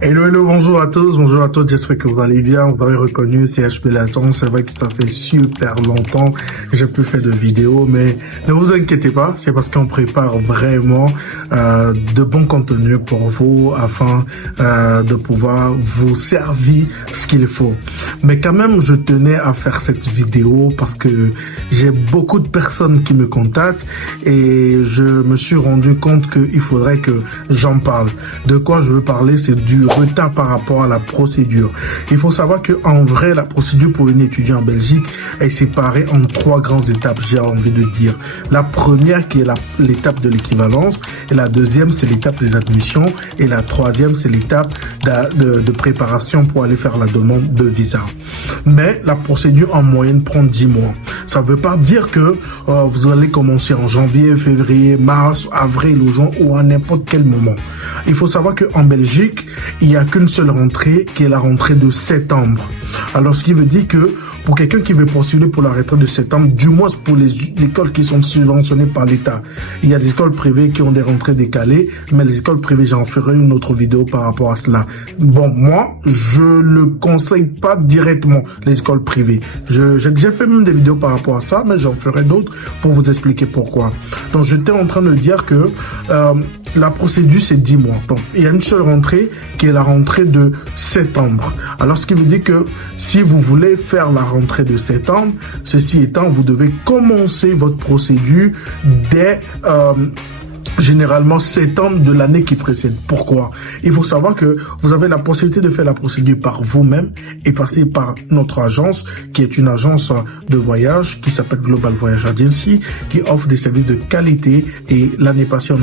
Hello, bonjour à tous, j'espère que vous allez bien, vous avez reconnu CHP Laton, c'est vrai que ça fait super longtemps que j'ai plus fait de vidéos, mais ne vous inquiétez pas, c'est parce qu'on prépare vraiment de bons contenus pour vous afin de pouvoir vous servir ce qu'il faut. Mais quand même, je tenais à faire cette vidéo parce que j'ai beaucoup de personnes qui me contactent et je me suis rendu compte qu'il faudrait que j'en parle. De quoi je veux parler, c'est du retard par rapport à la procédure. Il faut savoir que en vrai, la procédure pour une étudiante en Belgique est séparée en 3 grandes étapes, j'ai envie de dire. La première qui est l'étape de l'équivalence, et la deuxième c'est l'étape des admissions, et la troisième c'est l'étape de préparation pour aller faire la demande de visa. Mais la procédure en moyenne prend 10 mois. Ça ne veut pas dire que vous allez commencer en janvier, février, mars, avril ou juin ou à n'importe quel moment. Il faut savoir qu'en Belgique, il n'y a qu'une seule rentrée qui est la rentrée de septembre. Alors, ce qui veut dire que pour quelqu'un qui veut postuler pour la rentrée de septembre, du moins pour les écoles qui sont subventionnées par l'État. Il y a des écoles privées qui ont des rentrées décalées, mais les écoles privées, j'en ferai une autre vidéo par rapport à cela. Bon, moi, je ne conseille pas directement les écoles privées. J'ai fait même des vidéos par rapport à ça, mais j'en ferai d'autres pour vous expliquer pourquoi. Donc, j'étais en train de dire que la procédure, c'est 10 mois. Donc, il y a une seule rentrée qui est la rentrée de septembre. Alors, ce qui veut dire que si vous voulez faire la rentrée de septembre, ceci étant, vous devez commencer votre procédure dès généralement septembre de l'année qui précède. Pourquoi? Il faut savoir que vous avez la possibilité de faire la procédure par vous-même et passer par notre agence, qui est une agence de voyage qui s'appelle Global Voyage Agency, qui offre des services de qualité, et l'année passée, on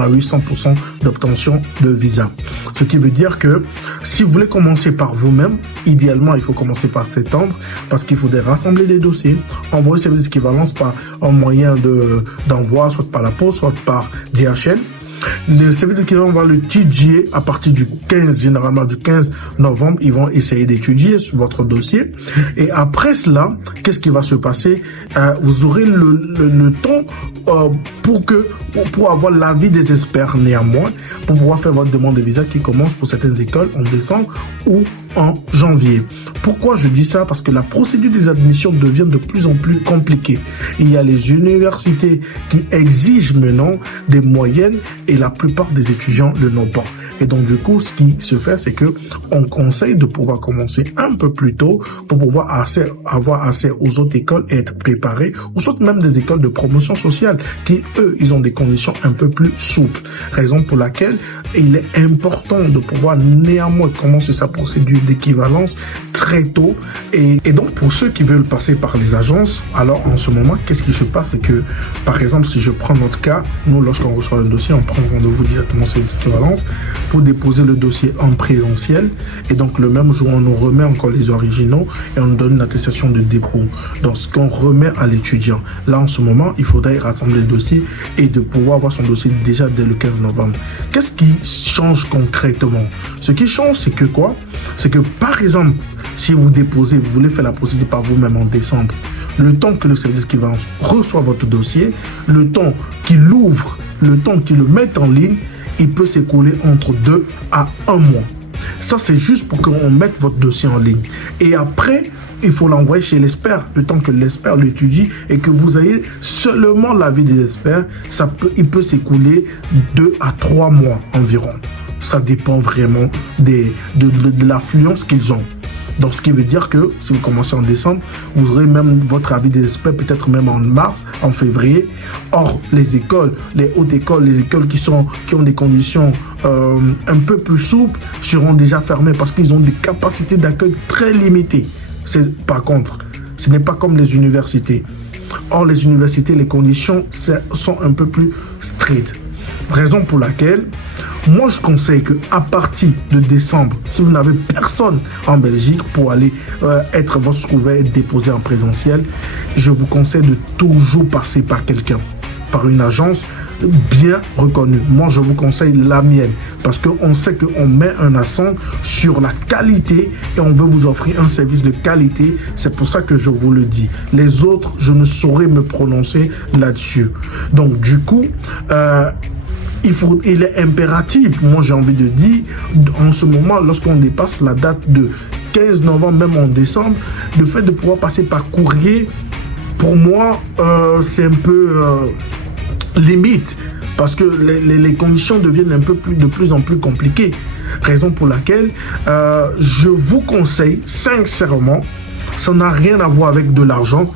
a eu 100% d'obtention de visa. Ce qui veut dire que si vous voulez commencer par vous-même, idéalement, il faut commencer par septembre, parce qu'il faudrait rassembler des dossiers, envoyer service d'équivalence par un moyen d'envoi, soit par la poste, soit par DHL. Le service d'équivalence va le TGA à partir du 15, généralement du 15 novembre, ils vont essayer d'étudier sur votre dossier. Et après cela, qu'est-ce qui va se passer? Vous aurez le temps pour avoir l'avis des experts néanmoins, pour pouvoir faire votre demande de visa qui commence pour certaines écoles en décembre ou en janvier. Pourquoi je dis ça? Parce que la procédure des admissions devient de plus en plus compliquée. Il y a les universités qui exigent maintenant des moyennes et la plupart des étudiants ne l'ont pas. Et donc du coup, ce qui se fait, c'est que on conseille de pouvoir commencer un peu plus tôt pour pouvoir avoir accès aux autres écoles et être préparé, ou soit même des écoles de promotion sociale qui, eux, ils ont des conditions un peu plus souples. Raison pour laquelle il est important de pouvoir néanmoins commencer sa procédure d'équivalence très tôt. Et donc pour ceux qui veulent passer par les agences, alors en ce moment, qu'est-ce qui se passe? C'est que, par exemple, si je prends notre cas, nous, lorsqu'on reçoit un dossier, on prend rendez-vous directement sur l'équivalence pour déposer le dossier en présentiel, et donc le même jour on nous remet encore les originaux et on nous donne une attestation de dépôt, donc ce qu'on remet à l'étudiant. Là en ce moment il faudrait rassembler le dossier et de pouvoir avoir son dossier déjà dès le 15 novembre. Qu'est-ce qui change concrètement? Ce qui change, c'est que quoi? C'est que par exemple, si vous déposez, vous voulez faire la procédure par vous-même en décembre, le temps que le service d'équivalence reçoit votre dossier, le temps qu'il l'ouvre, le temps qu'il le mette en ligne, il peut s'écouler entre 2 à 1 mois. Ça, c'est juste pour qu'on mette votre dossier en ligne. Et après, il faut l'envoyer chez l'expert, le temps que l'expert l'étudie et que vous ayez seulement l'avis des experts. Il peut s'écouler 2 à 3 mois environ. Ça dépend vraiment de l'affluence qu'ils ont. Donc, ce qui veut dire que si vous commencez en décembre, vous aurez même votre avis des experts, peut-être même en mars, en février. Or, les écoles, les hautes écoles, les écoles qui ont des conditions un peu plus souples seront déjà fermées parce qu'ils ont des capacités d'accueil très limitées. Par contre, ce n'est pas comme les universités. Or, les universités, les conditions sont un peu plus strictes. Raison pour laquelle, moi je conseille qu'à partir de décembre, si vous n'avez personne en Belgique pour aller être votre couvert et déposer en présentiel, je vous conseille de toujours passer par quelqu'un, par une agence bien reconnue. Moi je vous conseille la mienne parce qu'on sait qu'on met un accent sur la qualité et on veut vous offrir un service de qualité. C'est pour ça que je vous le dis. Les autres, je ne saurais me prononcer là-dessus. Donc du coup, il est impératif, moi j'ai envie de dire, en ce moment, lorsqu'on dépasse la date de 15 novembre, même en décembre, le fait de pouvoir passer par courrier, pour moi, c'est un peu limite, parce que les conditions deviennent de plus en plus compliquées. Raison pour laquelle je vous conseille sincèrement, ça n'a rien à voir avec de l'argent,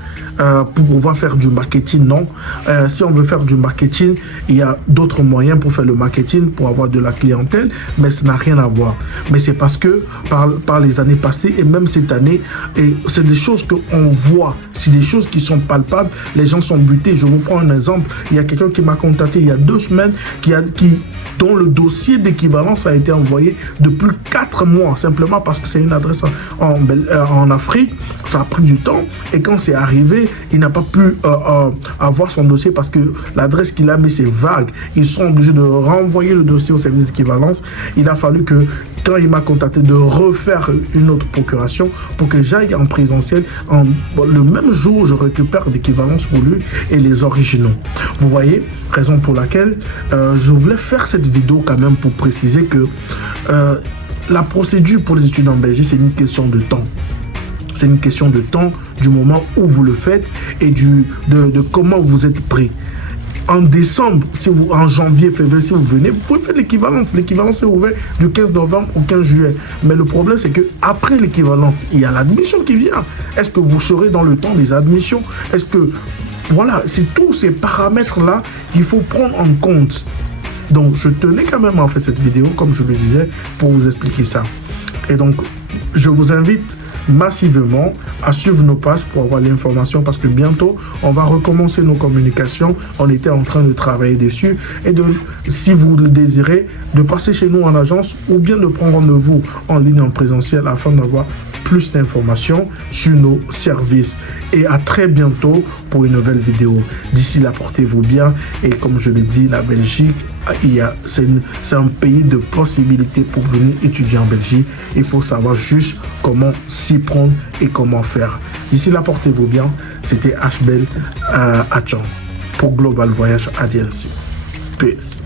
pour pouvoir faire du marketing, non. Si on veut faire du marketing, il y a d'autres moyens pour faire le marketing, pour avoir de la clientèle, mais ça n'a rien à voir. Mais c'est parce que par les années passées et même cette année, et c'est des choses qu'on voit, c'est des choses qui sont palpables, les gens sont butés. Je vous prends un exemple, il y a quelqu'un qui m'a contacté il y a 2 semaines, dont le dossier d'équivalence a été envoyé depuis 4 mois, simplement parce que c'est une adresse en Afrique. Ça a pris du temps, et quand c'est arrivé, il n'a pas pu avoir son dossier parce que l'adresse qu'il a mis c'est vague. Ils sont obligés de renvoyer le dossier au service d'équivalence. Il a fallu que, quand il m'a contacté, de refaire une autre procuration pour que j'aille en présentiel. Le même jour, je récupère l'équivalence pour lui et les originaux. Vous voyez, raison pour laquelle je voulais faire cette vidéo quand même pour préciser que la procédure pour les études en Belgique, c'est une question de temps. C'est une question de temps, du moment où vous le faites et de comment vous êtes prêt. En décembre, en janvier, février, si vous venez, vous pouvez faire l'équivalence. L'équivalence est ouverte du 15 novembre au 15 juillet. Mais le problème, c'est qu'après l'équivalence, il y a l'admission qui vient. Est-ce que vous serez dans le temps des admissions? Est-ce que... Voilà, c'est tous ces paramètres-là qu'il faut prendre en compte. Donc, je tenais quand même à faire cette vidéo, comme je le disais, pour vous expliquer ça. Et donc, je vous invite massivement à suivre nos pages pour avoir l'information, parce que bientôt on va recommencer nos communications. On était en train de travailler dessus, et si vous le désirez, de passer chez nous en agence ou bien de prendre rendez-vous en ligne, en présentiel, afin d'avoir plus d'informations sur nos services. Et à très bientôt pour une nouvelle vidéo. D'ici là, portez-vous bien. Et comme je l'ai dit, la Belgique, c'est un pays de possibilités pour venir étudier en Belgique. Il faut savoir juste comment s'y prendre et comment faire. D'ici là, portez-vous bien. C'était Ashbel Atchon pour Global Voyage Agency. Peace.